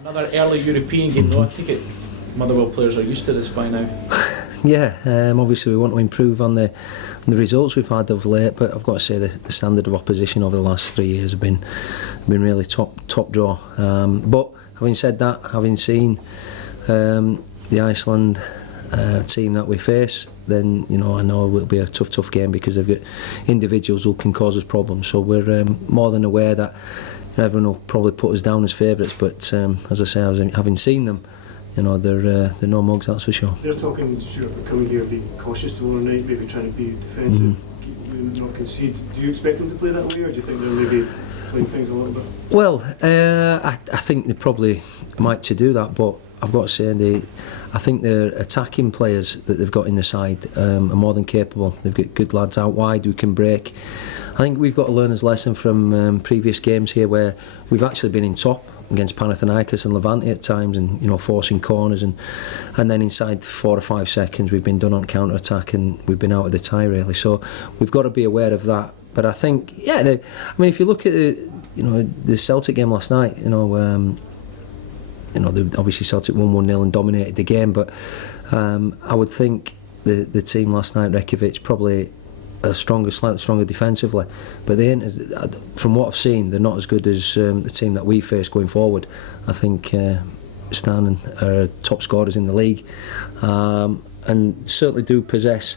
Another early European game, though. I think Motherwell players are used to this by now. Yeah, obviously we want to improve on the results we've had of late, but I've got to say the standard of opposition over the last 3 years have been really top draw. But having said that, having seen the Iceland team that we face, then I know it will be a tough game because they've got individuals who can cause us problems. So we're more than aware that everyone will probably put us down as favourites, but as I say, having seen them, they're no mugs, that's for sure. They're talking, Stuart, coming here, being cautious tomorrow night, maybe trying to be defensive, not concede. Do you expect them to play that way, or do you think they're maybe playing things a little bit? Well, I think they probably might to do that, but I've got to say I think the attacking players that they've got in the side are more than capable. They've got good lads out wide who can break. I think we've got a learner's lesson from previous games here where we've actually been in top against Panathinaikos and Levante at times, and forcing corners, and then inside 4 or 5 seconds we've been done on counter attack and we've been out of the tie really. So we've got to be aware of that. But I think if you look at the Celtic game last night, they obviously Celtic won 1-0 and dominated the game, but I would think the team last night, Reykjavik, probably slightly stronger defensively, but from what I've seen, they're not as good as the team that we face going forward. I think Stjarnan are top scorers in the league, and certainly do possess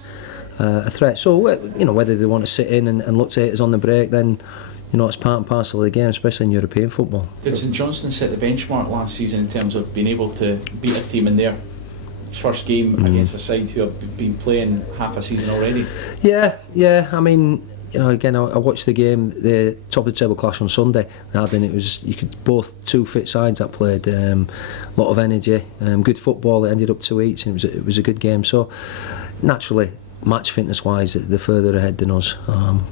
a threat. So whether they want to sit in and look to hit us on the break, then it's part and parcel of the game, especially in European football. Did St Johnstone set the benchmark last season in terms of being able to beat a team in their first game against a side who have been playing half a season already? Yeah. Again, I watched the game, the top of the table clash on Sunday, and it was both two fit sides that played, a lot of energy, good football. It ended up 2 each, and it was a good game. So naturally, match fitness wise, they're further ahead than us,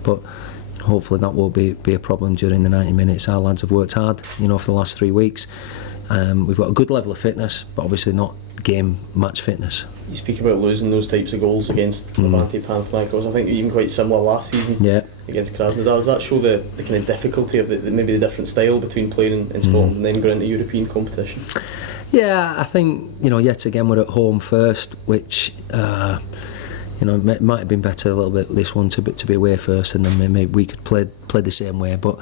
but hopefully that won't be a problem during the 90 minutes. Our lads have worked hard, for the last 3 weeks. We've got a good level of fitness, but obviously not game match fitness. You speak about losing those types of goals against Levante, Panathinaikos. I think even quite similar last season against Krasnodar. Does that show the kind of difficulty of maybe the different style between playing in Scotland and then going into European competition? Yeah, I think yet again we're at home first, which it might have been better a little bit this one to be away first, and then maybe we could play the same way. But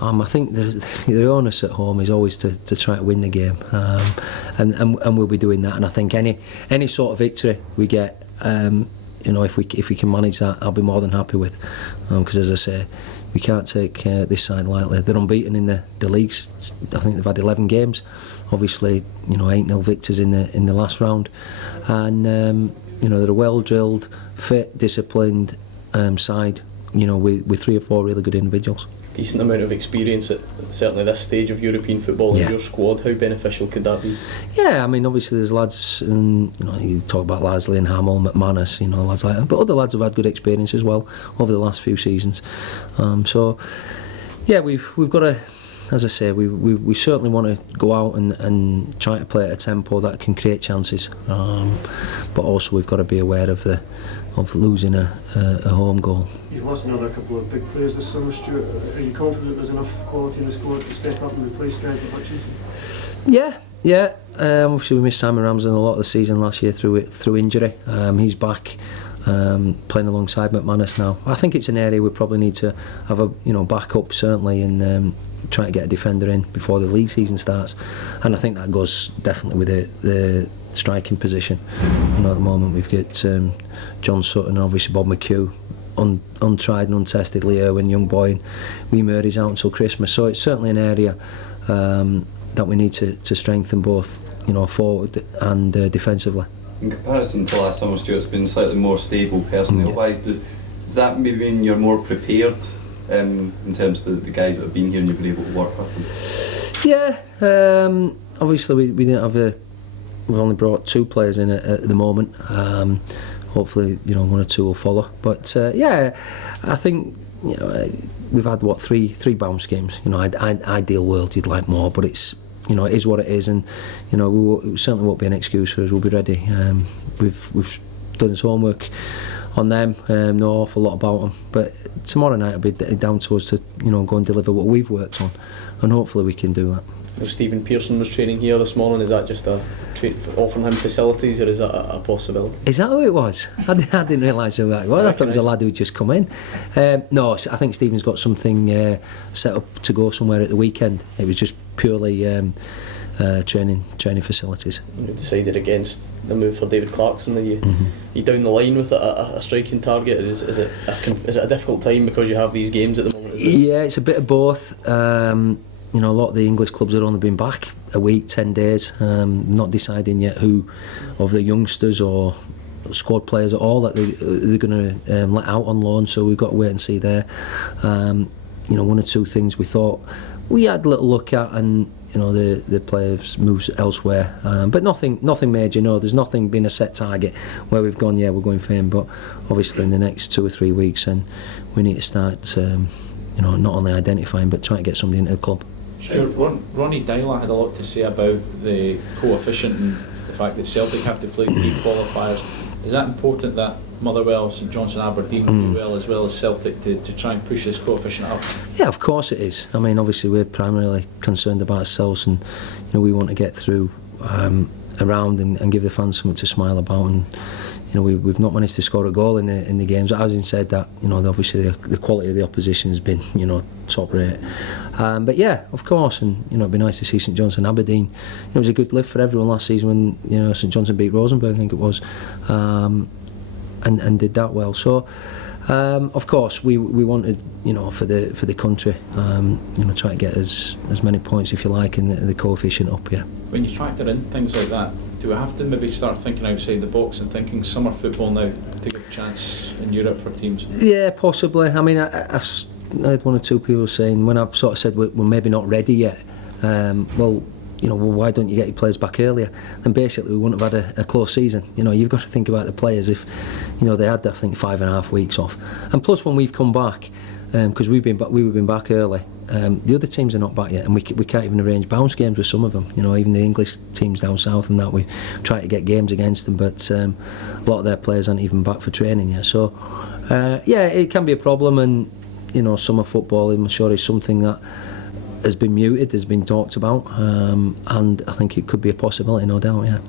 I think the onus at home is always to try to win the game, and we'll be doing that. And I think any sort of victory we get, if we can manage that, I'll be more than happy with. Because as I say, we can't take this side lightly. They're unbeaten in the leagues. I think they've had 11 games. Obviously, 8-0 victors in the last round, and they're a well-drilled, fit, disciplined side. With 3 or 4 really good individuals. Decent amount of experience at certainly this stage of European football in your squad. How beneficial could that be? Yeah, obviously there's lads, and you talk about Lasley and Hamill, McManus, lads like that, but other lads have had good experience as well over the last few seasons. We've got to, as I say, we certainly want to go out and try to play at a tempo that can create chances, but also we've got to be aware of losing a home goal. You've lost another couple of big players this summer, Stuart. Are you confident there's enough quality in the squad to step up and replace guys like Hutchins? Yeah. Obviously we missed Simon Ramsden a lot of the season last year through injury. He's back, playing alongside McManus now. I think it's an area we probably need to have a backup certainly, and try to get a defender in before the league season starts. And I think that goes definitely with the striking position. At the moment we've got John Sutton and obviously Bob McHugh, untried and untested. Lee Irwin, young boy, and Wee Murray's out until Christmas. So it's certainly an area that we need to strengthen both, forward and defensively. In comparison to last summer, Stuart, it's been slightly more stable personnel-wise. Does that maybe mean you're more prepared in terms of the guys that have been here and you've been able to work with them? Yeah, obviously we didn't have we've only brought 2 players in at the moment. Hopefully, 1 or 2 will follow. But I think we've had 3 bounce games. Ideal world, you'd like more, but it's it is what it is, and it certainly won't be an excuse for us. We'll be ready. We've done his homework on them. Know an awful lot about them. But tomorrow night it'll be down to us to go and deliver what we've worked on, and hopefully we can do that. Stephen Pearson was training here this morning. Is that just offering him facilities, or is that a possibility? Is that who it was? I didn't realise who that was. I thought it was a lad who'd just come in. No, I think Stephen's got something set up to go somewhere at the weekend. It was just purely training facilities. You decided against the move for David Clarkson. Are you down the line with a striking target? Is it a difficult time because you have these games at the moment? Yeah, it's a bit of both. A lot of the English clubs have only been back a week, 10 days, not deciding yet who of the youngsters or squad players at all that they're going to let out on loan, so we've got to wait and see there. One or two things we thought we had a little look at, and the players moved elsewhere, but nothing major. No, there's nothing been a set target where we've gone, yeah, we're going for him. But obviously in the next 2 or 3 weeks, and we need to start not only identifying but trying to get somebody into the club. Sure. Ronnie Dyla had a lot to say about the coefficient and the fact that Celtic have to play key qualifiers. Is that important that Motherwell, St Johnstone, Aberdeen do well as Celtic to try and push this coefficient up? Yeah, of course it is. I mean, obviously we're primarily concerned about ourselves, and we want to get through around and give the fans something to smile about. And we've not managed to score a goal in the games. Having said that, obviously the quality of the opposition has been top rate. But yeah, of course, and it'd be nice to see St Johnstone, Aberdeen. It was a good lift for everyone last season when St Johnstone beat Rosenborg, I think it was, and did that well. So of course we wanted for the country try to get as many points, if you like, and the coefficient up. Yeah. When you factor in things like that, do we have to maybe start thinking outside the box and thinking summer football now to give a chance in Europe for teams? Yeah, possibly. I mean, I had one or two people saying, when I've sort of said we're maybe not ready yet, well, why don't you get your players back earlier? And basically we wouldn't have had a close season. You've got to think about the players. If they had, I think, 5.5 weeks off, and plus when we've come back, because we've been back early, the other teams are not back yet, and we can't even arrange bounce games with some of them. Even the English teams down south and that, we try to get games against them, but a lot of their players aren't even back for training yet. So yeah, it can be a problem, and summer football, I'm sure, is something that has been muted, has been talked about, and I think it could be a possibility, no doubt. Yeah.